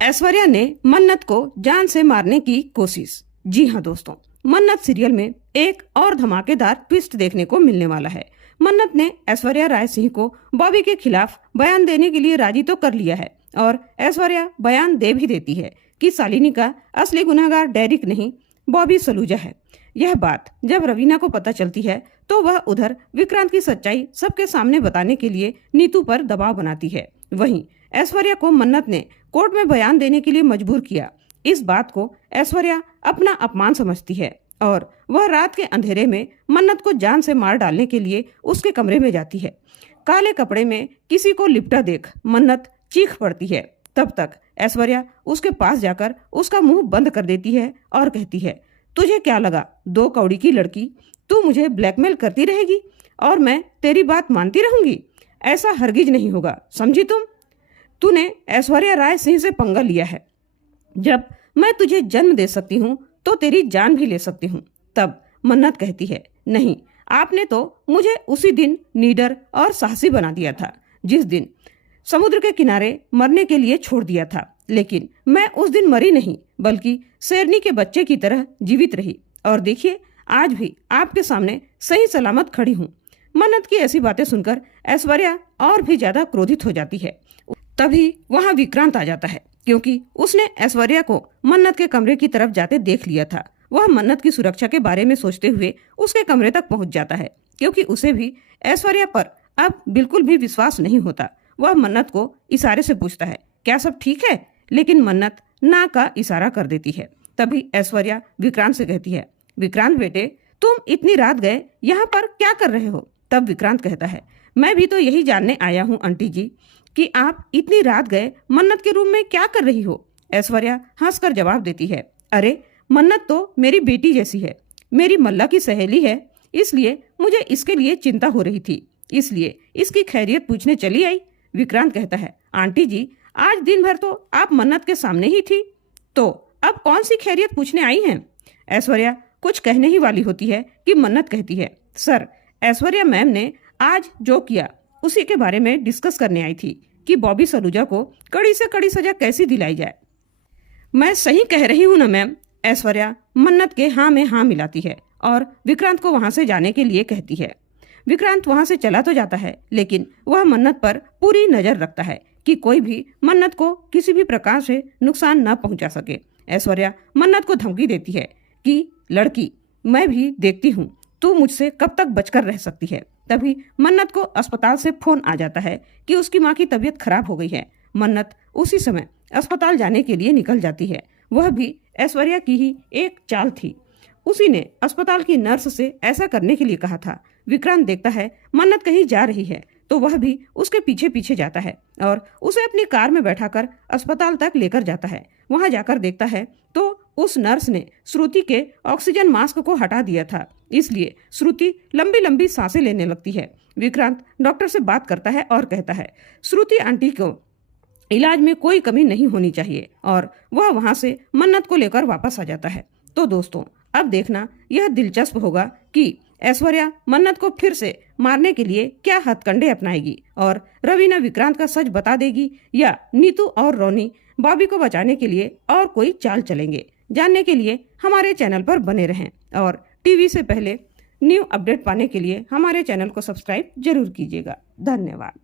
ऐश्वर्या ने मन्नत को जान से मारने की कोशिश। जी हाँ दोस्तों, मन्नत सीरियल में एक और धमाकेदार ट्विस्ट देखने को मिलने वाला है। मन्नत ने ऐश्वर्या राय सिंह को बॉबी के खिलाफ बयान देने के लिए राजी तो कर लिया है और ऐश्वर्या बयान दे भी देती है कि शालिनी का असली गुनहगार डेरिक नहीं बॉबी सलूजा है। यह बात जब रवीना को पता चलती है तो वह उधर विक्रांत की सच्चाई सबके सामने बताने के लिए नीतू पर दबाव बनाती है। वहीं ऐश्वर्या को मन्नत ने कोर्ट में बयान देने के लिए मजबूर किया। इस बात को ऐश्वर्या अपना अपमान समझती है और वह रात के अंधेरे में मन्नत को जान से मार डालने के लिए उसके कमरे में जाती है। काले कपड़े में किसी को लिपटा देख मन्नत चीख पड़ती है। तब तक ऐश्वर्या उसके पास जाकर उसका मुंह बंद कर देती है और कहती है, तुझे क्या लगा 2 कौड़ी की लड़की, तू मुझे ब्लैकमेल करती रहेगी और मैं तेरी बात मानती रहूंगी? ऐसा हरगिज नहीं होगा, समझी तुम? तूने ऐश्वर्या राय सिंह से पंगा लिया है। जब मैं तुझे जन्म दे सकती हूँ तो तेरी जान भी ले सकती हूँ। तब मन्नत कहती है, नहीं, आपने तो मुझे उसी दिन नीडर और साहसी बना दिया था जिस दिन समुद्र के किनारे मरने के लिए छोड़ दिया था। लेकिन मैं उस दिन मरी नहीं बल्कि शेरनी के बच्चे की तरह जीवित रही और देखिए आज भी आपके सामने सही सलामत खड़ी हूँ। मन्नत की ऐसी बातें सुनकर ऐश्वर्या और भी ज्यादा क्रोधित हो जाती है। तभी वहाँ विक्रांत आ जाता है क्योंकि उसने ऐश्वर्या को मन्नत के कमरे की तरफ जाते देख लिया था। वह मन्नत की सुरक्षा के बारे में सोचते हुए उसके कमरे तक पहुंच जाता है क्योंकि उसे भी ऐश्वर्या पर अब बिल्कुल भी विश्वास नहीं होता। वह मन्नत को इशारे से पूछता है, क्या सब ठीक है? लेकिन मन्नत ना का इशारा कर देती है। तभी ऐश्वर्या विक्रांत से कहती है, विक्रांत बेटे, तुम इतनी रात गए यहाँ पर क्या कर रहे हो? तब विक्रांत कहता है, मैं भी तो यही जानने आया हूँ आंटी जी कि आप इतनी रात गए मन्नत के रूम में क्या कर रही हो? ऐश्वर्या हंसकर जवाब देती है, अरे मन्नत तो मेरी बेटी जैसी है, मेरी मल्ला की सहेली है, इसलिए मुझे इसके लिए चिंता हो रही थी, इसलिए इसकी खैरियत पूछने चली आई। विक्रांत कहता है, आंटी जी आज दिन भर तो आप मन्नत के सामने ही थी, तो अब कौन सी खैरियत पूछने आई हैं? ऐश्वर्या कुछ कहने ही वाली होती है कि मन्नत कहती है, सर ऐश्वर्या मैम ने आज जो किया उसी के बारे में डिस्कस करने आई थी कि बॉबी सलूजा को कड़ी से कड़ी सजा कैसी दिलाई जाए। मैं सही कह रही हूँ ना मैम? ऐश्वर्या मन्नत के हाँ में हाँ मिलाती है और विक्रांत को वहां से जाने के लिए कहती है। विक्रांत वहां से चला तो जाता है लेकिन वह मन्नत पर पूरी नजर रखता है कि कोई भी मन्नत को किसी भी प्रकार से नुकसान न पहुंचा सके। ऐश्वर्या मन्नत को धमकी देती है कि लड़की, मैं भी देखती हूँ तू मुझसे कब तक बचकर रह सकती है। तभी मन्नत को अस्पताल से फोन आ जाता है कि उसकी माँ की तबीयत खराब हो गई है। मन्नत उसी समय अस्पताल जाने के लिए निकल जाती है। वह भी ऐश्वर्या की ही एक चाल थी। उसी ने अस्पताल की नर्स से ऐसा करने के लिए कहा था। विक्रांत देखता है मन्नत कहीं जा रही है तो वह भी उसके पीछे पीछे जाता है और उसे अपनी कार में बैठाकर अस्पताल तक लेकर जाता है। वहां जाकर देखता है तो उस नर्स ने श्रुति के ऑक्सीजन मास्क को हटा दिया था, इसलिए श्रुति लंबी लंबी सांसें लेने लगती है। विक्रांत डॉक्टर से बात करता है और कहता है, श्रुति आंटी को इलाज में कोई कमी नहीं होनी चाहिए और वह वहां से मन्नत को लेकर वापस आ जाता है। तो दोस्तों अब देखना यह दिलचस्प होगा कि ऐश्वर्या मन्नत को फिर से मारने के लिए क्या हथकंडे अपनाएगी और रवीना विक्रांत का सच बता देगी या नीतू और रोनी बॉबी को बचाने के लिए और कोई चाल चलेंगे। जानने के लिए हमारे चैनल पर बने रहें और टीवी से पहले न्यू अपडेट पाने के लिए हमारे चैनल को सब्सक्राइब जरूर कीजिएगा। धन्यवाद।